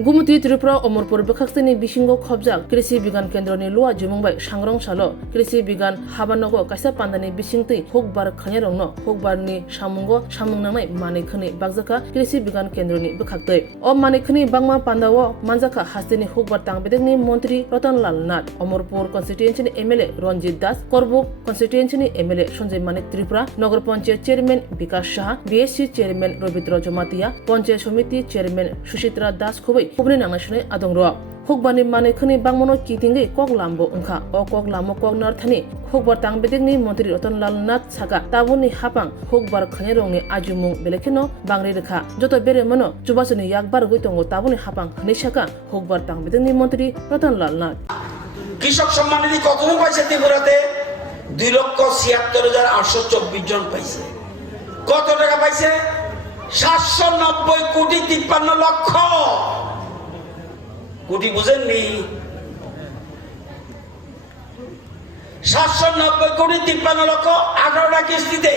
गुमुति त्रिपुरा अमरपुर बखाक्सनि बिसिंगो खबजाक कृषि विज्ञान केन्द्रनि लुआ जुमुंबाय सांग्रं सालो कृषि विज्ञान हाबानगो कायसा पान्दानि बिसिंतै हकबार खानेरंनो हकबारनि सामुंगो सामुंनांनाय मानेखनि बागजाका कृषि विज्ञान केन्द्रनि बखाक्तै अ मानेखनि बांमा पान्दाओ मानजाका हास्तेनि हकबार तांबेदेगनि मंत्री रतनलाल नाथ अमरपुर कन्स्टिट्युएन्सिनि एमएलए रंजित दास करबुक कन्स्टिट्युएन्सिनि एमएलए संजय मानिक त्रिपुरा नगर पंचायत चेयरमैन विकास साहा बीएससी चेयरमैन रविद्र जमातिया पंचायत समिति चेयरमैन सुचित्रा दास खुबै खुबनि नांनायसुनै आदंरो हकबारनि मानेखनि बांमनो कितिंगै कक लामबो ओंखा अ कक लामो कक नारथानि हकबार तांबेदेगनि मंत्री रतनलाल नाथ साका ताबुनि हापां हकबार खनेरंनि आजुमुं बेलेखेनो बांग्रि रेखा जत बेरे मनो जुबासुनि याकबार गयतंगो ताबुनि हापां खनै साका हकबार तांबेदेगनि मंत्री रतनलाल नाथ কৃষক সম্মান নিধি কতজন পাইছে ত্রিপুরাতে 2,76,824 জন পাইছে। কত টাকা পাইছে? 790,53,00,000 কোটি। বুঝেননি? 790,53,00,000 18টা কিস্তিতে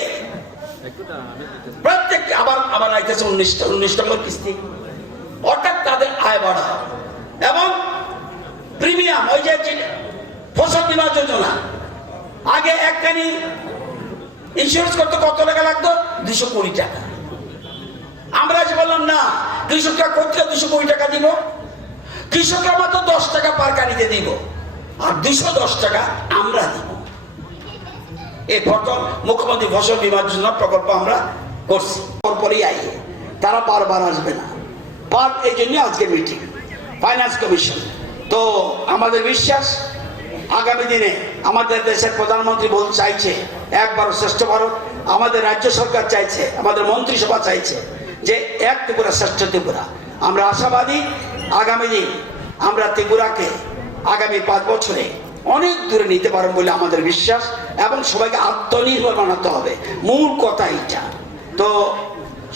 প্রত্যেক আবার আইতেছে 19 নম্বর কিস্তি। অর্থাৎ তাদের আয় বাড়া এবং প্রিমিয়াম ওই যে ফসল বীমা যোজনা আগে একখানি ইন্স্যুরেন্স করতে কত টাকা লাগতো? 200 কোটি টাকা। আমরা যে বললাম না কৃষকরা করতে 200 কোটি টাকা দিব, কৃষকরা মাত্র 10 টাকা পার কানিতে দিব আর 210 টাকা আমরা দিব। এই মুখ্যমন্ত্রী ফসল বীমা যোজনা প্রকল্প আমরা করছি। পরপরই আইয়ে তারা বারবার আসবে না, এই জন্য আজকে মিটিং ফাইন্যান্স কমিশন। তো আমাদের বিশ্বাস আগামী দিনে আমাদের দেশের প্রধানমন্ত্রী চাইছে একবার শ্রেষ্ঠ ভারত, আমাদের রাজ্য সরকার চাইছে, আমাদের মন্ত্রিসভা চাইছে যে এক ত্রিপুরা শ্রেষ্ঠ ত্রিপুরা। আমরা আশাবাদী আগামী দিন আমরা ত্রিপুরাকে আগামী 5 বছরে অনেক দূরে নিতে পারব বলে আমাদের বিশ্বাস এবং সবাইকে আত্মনির্ভর বানাতে হবে, মূল কথা এইটা। তো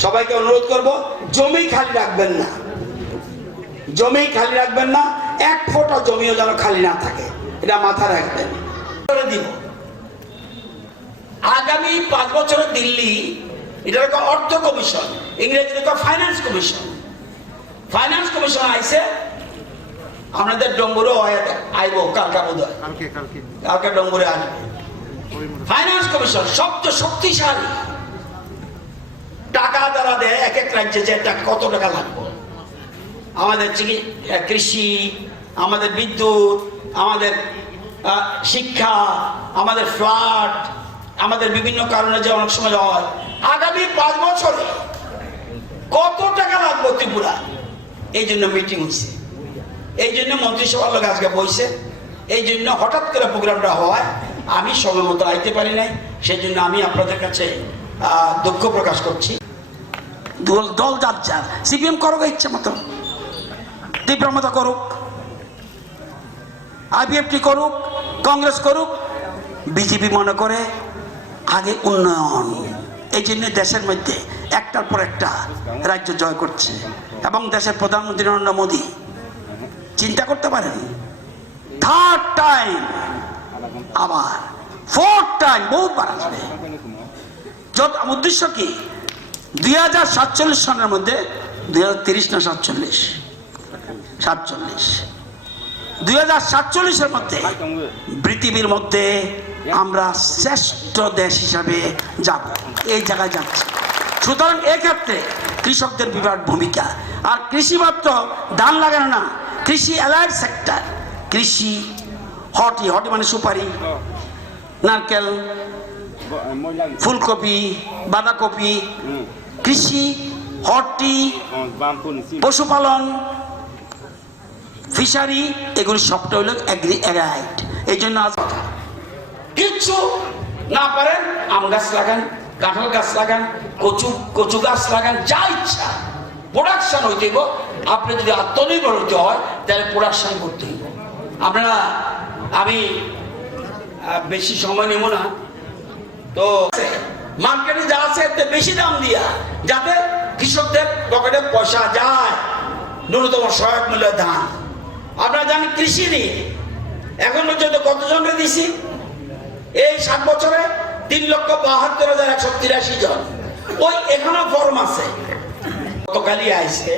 সবাইকে অনুরোধ করব জমি খালি রাখবেন না, জমি খালি রাখবেন না, এক ফোঁটা জমিও যেন খালি না থাকে, এটা মাথায় রাখবেন। দিব আগামী 5 বছরে দিল্লি এটা একটা অর্থ কমিশন, ইংরেজিতে ফাইন্যান্স কমিশন। ফাইন্যান্স কমিশন আইছে আমাদের ডম্বুরে আইব কালকা বোধহয়, কালকে ডম্বুরে আসবে। ফাইন্যান্স কমিশন সবচেয়ে শক্তিশালী, টাকা দ্বারা দেয় এক এক রাজ্যে যে কত টাকা লাগবে। আমাদের কৃষি, আমাদের বিদ্যুৎ, আমাদের শিক্ষা, আমাদের ফ্লাড, আমাদের বিভিন্ন কারণে যে অনেক সময় হয়। আগামী 5 বছরে কত টাকা লাগবে ত্রিপুরা, এই জন্য মিটিং হয়েছে, এই জন্য মন্ত্রিসভার লোক আজকে বইছে, এই জন্য হঠাৎ করে প্রোগ্রামটা হয়। আমি সময় মতো আইতে পারি নাই, সেই জন্য আমি আপনাদের কাছে দুঃখ প্রকাশ করছি। দল যার সিপিএম করো ইচ্ছে মতো, তীব্রমতা করুক, আইপিএফটি করুক, কংগ্রেস করুক, বিজেপি মনে করে আগে উন্নয়ন। এই জন্য দেশের মধ্যে একটার পর একটা রাজ্য জয় করছে এবং দেশের প্রধানমন্ত্রী নরেন্দ্র মোদী চিন্তা করতে পারেন 3rd টাইম আবার 4th টাইম বহুবার আসবে। উদ্দেশ্য কি? 2047 সালের মধ্যে 2030 না 47 2047-এর মধ্যে পৃথিবীর মধ্যে আমরা শ্রেষ্ঠ দেশ হিসাবে যাব, এই জায়গায় যাচ্ছি। সুতরাং এক্ষেত্রে কৃষকদের বিরাট ভূমিকা। আর কৃষি মাত্র ধান লাগানো না, কৃষি অ্যালাইড সেক্টর, কৃষি হটি মানে সুপারি, নারকেল, ফুলকপি, বাঁধাকপি, কৃষি হটি, পশুপালন, ফিশারি, এগুলি সবটা হলো এগ্রিকালচার। এই জন্য কিছু না পারেন আম গাছ লাগান, কাঁঠাল গাছ লাগান, কচু গাছ লাগান, যা ইচ্ছা প্রোডাকশন হইতে হইব। আপনি যদি আত্মনির্ভর হইতে হয় তাহলে প্রোডাকশন করতে হইব। আমি বেশি সময় নেব না, তো মার্কেটে যা আছে এতে বেশি দাম দিয়া যাতে কৃষকদের পকেটে পয়সা যায়। ন্যূনতম সহায়ক মূল্য ধান আপনারা জানেন, কৃষি নিয়ে এখন পর্যন্ত কতজনকে দিছি? এই 7 বছরে 3,72,183 জন। ওই এখনো ফর্ম আছে, গতকালই আইছে।